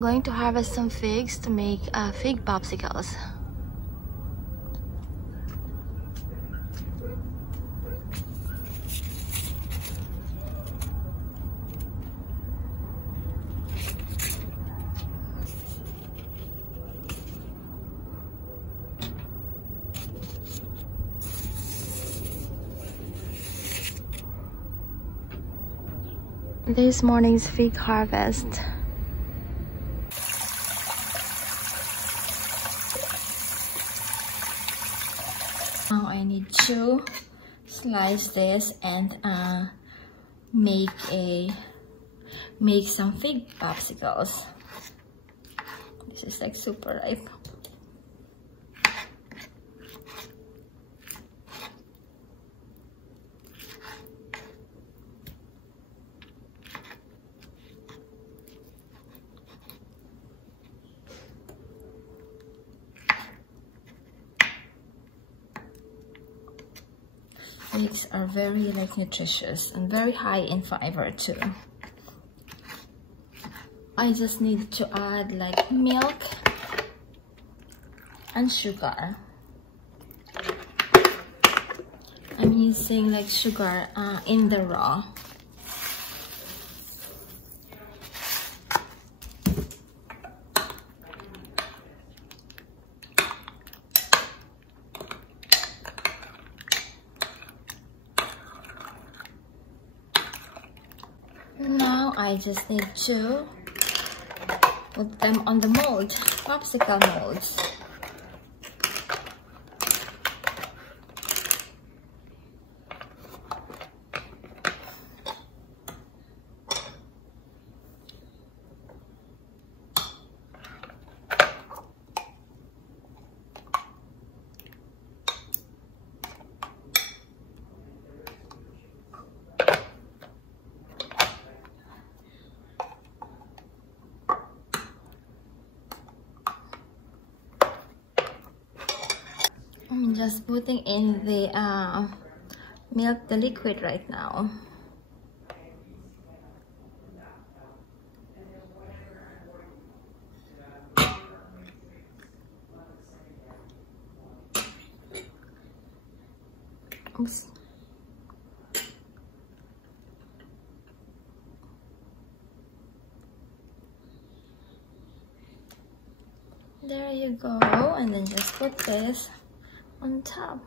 Going to harvest some figs to make fig popsicles. This morning's fig harvest. Now I need to slice this and make some fig popsicles. This is like super ripe. Figs are very nutritious and very high in fiber too. I just need to add like milk and sugar. I'm using like sugar in the raw. Now I just need to put them on the mold, popsicle molds. I'm just putting in the milk, the liquid right now. Oops. There you go, and then just put this on top.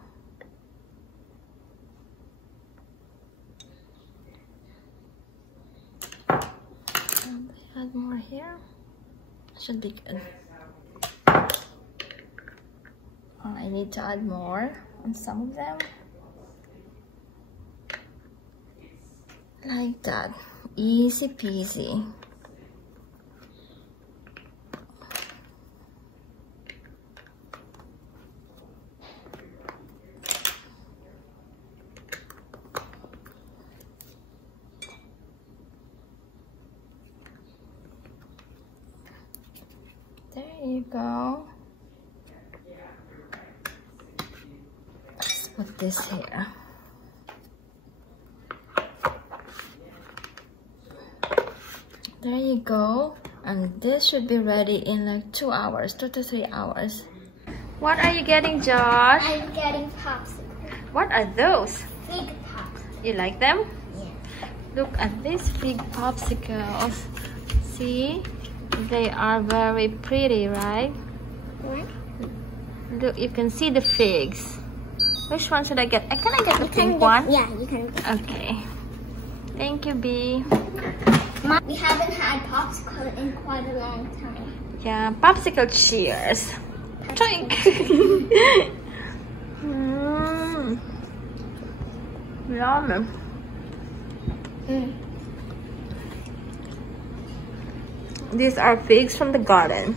And add more here. Should be good. I need to add more on some of them. Like that. Easy peasy. There you go. Let's put this here. There you go. And this should be ready in like 2 hours, 2 to 3 hours. What are you getting, Josh? I'm getting popsicles. What are those? Fig popsicles. You like them? Yeah. Look at these fig popsicles. See? They are very pretty, right? What? Look, you can see the figs. Which one should I get? Can I get the pink one? Yeah, you can. Okay. Thank you, Bee. We haven't had popsicle in quite a long time. Yeah, popsicle cheers. Drink. Yum. These are figs from the garden.